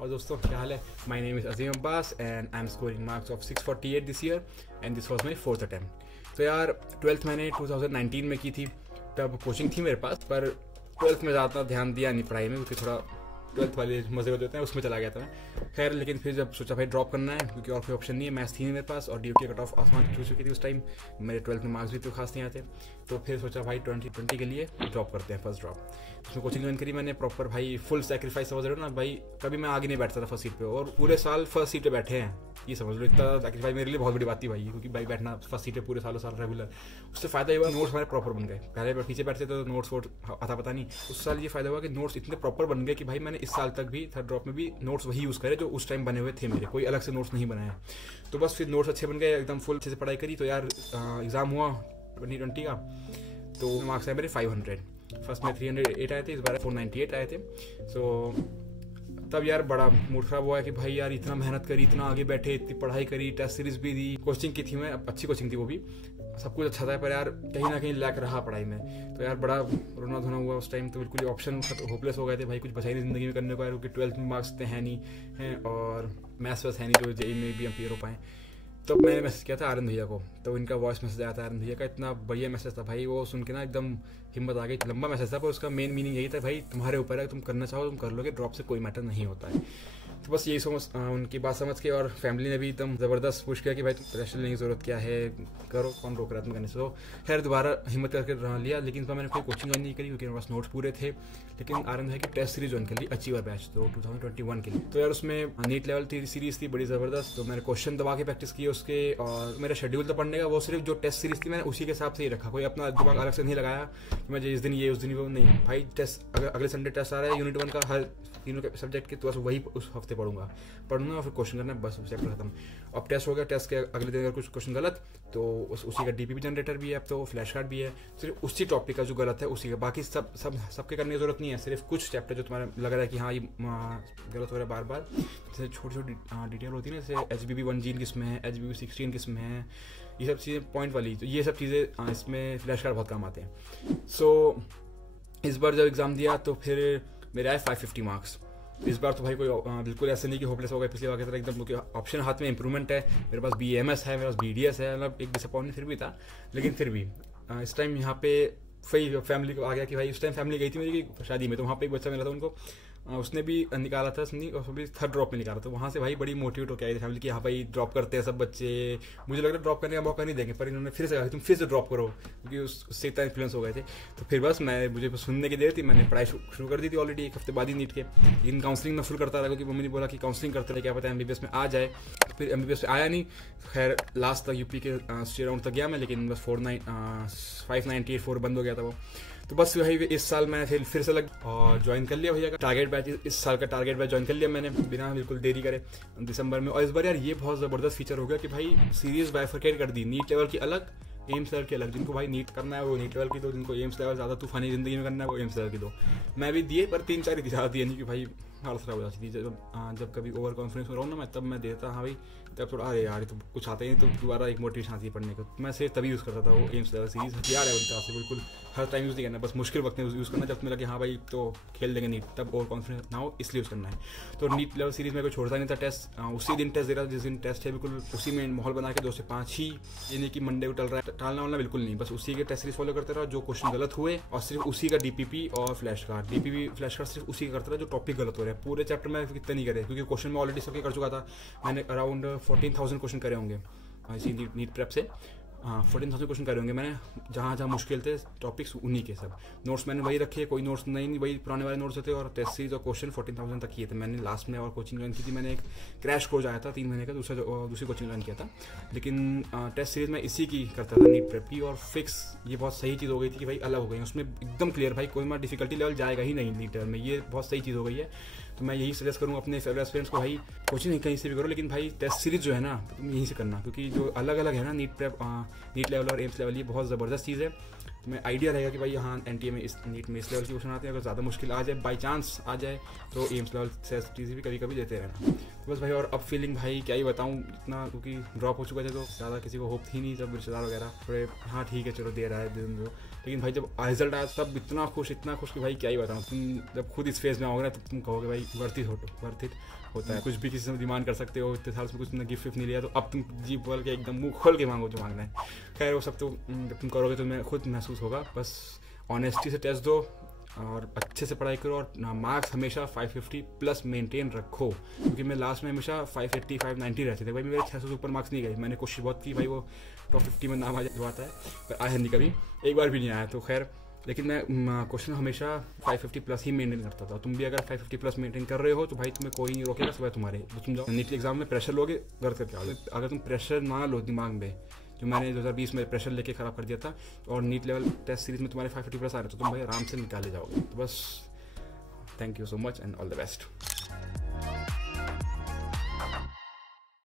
और दोस्तों क्या हाल है? My name is Azeem Abbas and I am scoring marks of 648 this year and this was my fourth attempt. तो यार 12th मैंने 2019 में की थी, तब कोचिंग थी मेरे पास, पर 12th में ज़्यादा ध्यान दिया नहीं पढ़ाई में, क्योंकि थोड़ा 12th वाले मज़े होते हैं उसमें चला गया था मैं। खैर, लेकिन फिर जब सोचा भाई ड्रॉप करना है, क्योंकि और कोई ऑप्शन नहीं है, मैथ्स थी नहीं मेरे पास और DU की कट ऑफ आसमान छू चुकी थी उस टाइम। मेरे 12th में मार्क्स भी तो खास नहीं आते, तो फिर सोचा भाई 2020 के लिए ड्रॉप करते हैं, फर्स्ट ड्रॉप। उसमें कोचिंग ज्वाइन करी मैंने प्रॉपर, भाई फुल सेक्रीफाइस समझ रहे हो ना भाई। कभी मैं आगे नहीं बैठता था फर्स्ट सीट पे, और पूरे साल फर्स्ट सीट पे बैठे हैं, ये समझ लो। इतना सेक्रीफाइस मेरे लिए बहुत बड़ी बात थी भाई, क्योंकि भाई बैठना फर्स्ट सीट पे पूरे सालों साल रेगुलर, उससे फायदा ये हुआ नोट्स हमारे प्रॉपर बन गए। पहले पीछे बैठते तो नोट्स वोट आता पता नहीं, उस साल ये फायदा हुआ कि नोट्स इतने प्रॉपर बन गए कि भाई मैंने इस साल तक भी थर्ड ड्रॉप में भी नोट्स वही यूज़ करे जो उस टाइम बने हुए थे मेरे, कोई अलग से नोट्स नहीं बनाया। तो बस फिर नोट्स अच्छे बन गए, एकदम फुल अच्छे से पढ़ाई करी। तो यार एग्ज़ाम हुआ 2020 का, तो मार्क्स आए मेरे 500। फर्स्ट में 308 आए थे, इस बार 498 आए थे। सो तब यार बड़ा मूड खराब हुआ कि भाई यार इतना मेहनत करी, इतना आगे बैठे, इतनी पढ़ाई करी, टेस्ट सीरीज भी दी, कोचिंग की थी मैं, अच्छी कोचिंग थी वो भी, सब कुछ अच्छा था, पर यार कहीं ना कहीं लैक रहा पढ़ाई में। तो यार बड़ा रोना धोना हुआ उस टाइम। तो बिल्कुल ऑप्शन होपलेस हो गए थे भाई, कुछ बचा ही नहीं ज़िंदगी में करने को यार, क्योंकि 12th में मार्क्स इतने हैं नहीं हैं और मैथ्स वैस है नहीं जो JEE में भी हम क्लियर हो पाएँ। तो मैंने मैसेज किया था आर्यन भैया को, तो इनका वॉइस मैसेज आया था आर्यन भैया का, इतना बढ़िया मैसेज था भाई, वो सुन के ना एकदम हिम्मत आ गई। लंबा मैसेज था, पर उसका मेन मीनिंग यही था, भाई तुम्हारे ऊपर है, तुम करना चाहो तुम कर लोगे, ड्रॉप से कोई मैटर नहीं होता है। तो बस यही समझ उनकी बात समझ के, और फैमिली ने भी एकदम ज़बरदस्त पुश किया कि भाई प्रेशर लेने की ज़रूरत क्या है, करो, कौन रोक रहा है तुम करने से। तो खैर दोबारा हिम्मत करके लिया, लेकिन मैंने कोई कोचिंग ज्वाइन नहीं करी क्योंकि मेरे पास नोट्स पूरे थे। लेकिन आर्यन भाई की टेस्ट सीरीज ज्वाइन कर ली, अचीवर बैच, तो 2021 के लिए। तो यार उसमें नीट लेवल थी, सीरीज थी बड़ी ज़बरदस्त। तो मैंने क्वेश्चन दबा के प्रैक्टिस की उसके, और मेरा शेड्यूल था पढ़ने का, वो सिर्फ जो टेस्ट सीरीज थी मैंने उसी के हिसाब से ही रखा, कोई अपना दिमाग अलग से नहीं लगाया कि मैं इस दिन ये उस दिन वो नहीं। भाई टेस्ट अगले संडे टेस्ट आ रहा है यूनिट 1 का, हर तीनों के सब्जेक्ट के, तो बस वही उस हफ्ते पढ़ूंगा और फिर क्वेश्चन करना है, बस चैप्टर खत्म। अब टेस्ट हो गया, टेस्ट के अगले दिन अगर कुछ क्वेश्चन गलत, तो उसी का DPP जनरेटर भी है, अब तो फ्लैश कार्ड भी है, सिर्फ उसी टॉपिक का जो गलत है उसी का, बाकी सबके करने की जरूरत नहीं है। सिर्फ कुछ चैप्टर जो तुम्हारा लग रहा है कि हाँ ये गलत हो रहा है बार बार, जैसे छोटी छोटी डिटेल होती है ना, जैसे HBB1 जीन किस में है, HBB16 किस में है, ये सब चीज़ें पॉइंट वाली, तो ये सब चीज़ें इसमें फ्लैश कार्ड बहुत काम आते हैं। सो इस बार जब एग्ज़ाम दिया तो फिर मेरे आए 550 मार्क्स। इस बार तो भाई कोई बिल्कुल ऐसे नहीं कि होपलेस हो गया पिछली बार की तरह एकदम, क्योंकि ऑप्शन हाथ में इंप्रूवमेंट है, मेरे पास BAMS है, मेरे पास BDS है, मतलब एक डिसअपॉइंटमेंट फिर भी था। लेकिन फिर भी इस टाइम यहाँ पे वही फैमिली को आ गया कि भाई उस टाइम फैमिली गई थी मेरी शादी में, तो वहाँ पे एक बच्चा मिला था उनको, उसने भी निकाला था उसने, और भी थर्ड ड्रॉप में निकाला, तो वहाँ से भाई बड़ी मोटिवेट होकर आई थी फैमिली की, हाँ भाई ड्रॉप करते हैं सब बच्चे। मुझे लग रहा है ड्रॉप करने का मौका नहीं देंगे, पर इन्होंने फिर से कहा तुम फिर से ड्रॉप करो, क्योंकि उससे इतना इन्फ्लुएंस हो गए थे। तो फिर बस मुझे सुनने की देर थी, मैंने पढ़ाई शुरू कर दी थी ऑलरेडी एक हफ्ते बाद ही नीट के। लेकिन काउंसलिंग में फुल करता रहा, क्योंकि मम्मी ने बोला कि काउंसलिंग करते रहे, क्या पता MBBS में आ जाए। फिर MBBS में आया नहीं, खैर लास्ट तक UP के स्टेट राउंड तक गया मैं, लेकिन बस 598 बंद हो गया था वो। तो बस वही इस साल मैं फिर से लग और ज्वाइन कर लिया भैया का टारगेट बैच, इस साल का टारगेट बैच ज्वाइन कर लिया मैंने बिना बिल्कुल देरी करे दिसंबर में। और इस बार यार ये बहुत ज़बरदस्त फीचर हो गया कि भाई सीरीज बाइफरकेट कर दी, नीट लेवल की अलग, एम्स लेवल की अलग। जिनको भाई नीट करना है वो नीट लेवल की दो, जिनको एम्स लेवल ज़्यादा तूफानी ज़िंदगी में करना है वो एम्स लेवल की दो। मैं भी दिए, पर 3-4 ही ज़्यादा दिए नहीं, कि भाई हालत खराब हो जाती थी। जब कभी ओवर कॉन्फिडेंस में रहूँ ना मैं, तब मैं देता हाँ भाई, तब थोड़ा अरे यार तो कुछ आता ही नहीं, तो दोबारा एक मोटिवेशन आती है पढ़ने को। मैं सिर्फ तभी यूज़ करता था वो एम्स लेवल सीरीज, हथियार है उनका से, बिल्कुल हर टाइम यूज़ नहीं करना, बस मुश्किल वक्त में यूज़ करना, जब तुम्हें लगे हाँ भाई तो खेल देंगे नीट, तब ओवर कॉन्फिडेंस ना हो इसलिए यूज़ करना है। तो नीट लेवल सीरीज में कोई छोड़ता नहीं था टेस्ट, उसी दिन टेस्ट दे रहा, जिस दिन टेस्ट है बिल्कुल उसी में माहौल बना के 2 से 5 ही, ये नहीं कि मंडे को टल रहा है, टालना वालना बिल्कुल नहीं, बस उसी के टेस्ट सीरीज फॉलो करते रहा, जो क्वेश्चन गलत हुए, और सिर्फ उसी का DPP और flash card, DPP flash card सिर्फ उसी का करता रहा जो टॉपिक गलत हो रहा है। पूरे चैप्टर में कितना नहीं करे, क्योंकि क्वेश्चन में ऑलरेडी सबके कर चुका था, मैंने अराउंड 14,000 क्वेश्चन करे होंगे इसी नीट प्रेप से। 14,000 क्वेश्चन करे होंगे मैंने, जहाँ जहाँ मुश्किल थे टॉपिक्स उन्हीं के सब नोट्स मैंने वही रखे, कोई नोट्स नहीं, वही पुराने वाले नोट्स थे, और टेस्ट सीरीज और क्वेश्चन 14,000 तक किए थे मैंने लास्ट में। और कोचिंग ज्वाइन की थी मैंने, एक क्रैश कोर्स आया था 3 महीने का, दूसरी कोचिंग ज्वाइन किया था। लेकिन टेस्ट सीरीज में इसी की करता था, नीट प्रेप की, और फिक्स ये बहुत सही चीज़ हो गई थी कि भाई अलग हो गई, उसमें एकदम क्लियर भाई कोई मैं डिफिकल्टी लेवल जाएगा ही नहीं नीट लेवल में, ये बहुत सही चीज़ हो गई है। तो मैं यही सजेस्ट करूँगा अपने फेवरेट स्टूडेंट्स को, भाई कोचिंग कहीं से भी करो, लेकिन भाई टेस्ट सीरीज जो है ना तुम यहीं से करना, क्योंकि जो अलग अलग है ना नीट प्रेप, नीट लेवल और एम्स लेवल, ये बहुत ज़बरदस्त चीज़ है। तो मैं आइडिया रहेगा कि भाई यहाँ NTA में इस नीट में इस लेवल की क्वेश्चन आते हैं, अगर ज़्यादा मुश्किल आ जाए बाई चांस आ जाए, तो एम्स लेवल से चीज़ें भी कभी कभी देते रहना। बस भाई, और अब फीलिंग भाई क्या ही बताऊँ, इतना क्योंकि ड्रॉप हो चुका था तो ज़्यादा किसी को होप थी नहीं, सब रिश्तेदार वगैरह थोड़े हाँ ठीक है चलो दे रहा है दिन दो, लेकिन भाई जब रिजल्ट आया तब इतना खुश कि भाई क्या ही बताऊँ। तुम जब खुद इस फेज़ में आओगे ना तब तुम कहोगे भाई वर्थ इट होता है। कुछ भी किसी से डिमांड कर सकते हो, इतने साल से कुछ तुमने गिफ्ट नहीं लिया तो अब तुम जी बोल के एकदम मुँह खोल के मांगो जो मांगना है। खैर वो सब तो जब तुम करोगे तो तुम्हें खुद महसूस होगा। बस ऑनेस्टी से टेस्ट दो और अच्छे से पढ़ाई करो, और मार्क्स हमेशा 550 प्लस मेंटेन रखो, क्योंकि मैं लास्ट में हमेशा 580 590 रहते थे भाई, मेरे 600 से ऊपर मार्क्स नहीं गए। मैंने कोशिश बहुत की भाई वो टॉप 50 में नाम आ जाता है, पर आया नहीं कभी, एक बार भी नहीं आया। तो खैर, लेकिन मैं क्वेश्चन हमेशा 550 प्लस ही मेंटेन करता था। तुम भी अगर 550 प्लस मेंटेन कर रहे हो तो भाई तुम्हें कोई नहीं रोकेगा, सुबह तुम्हारे तो तुम जाओ नीट एग्जाम में प्रेशर लोगे गलत करके आओगे। अगर तुम प्रेशर ना लो दिमाग में, जो मैंने 2020 में प्रेशर लेके ख़राब कर दिया था, और नीट लेवल टेस्ट सीरीज में तुम्हारे 550 प्लस आ रहे तो तुम भाई आराम से निकाले जाओगे। तो बस thank you so much and all the best.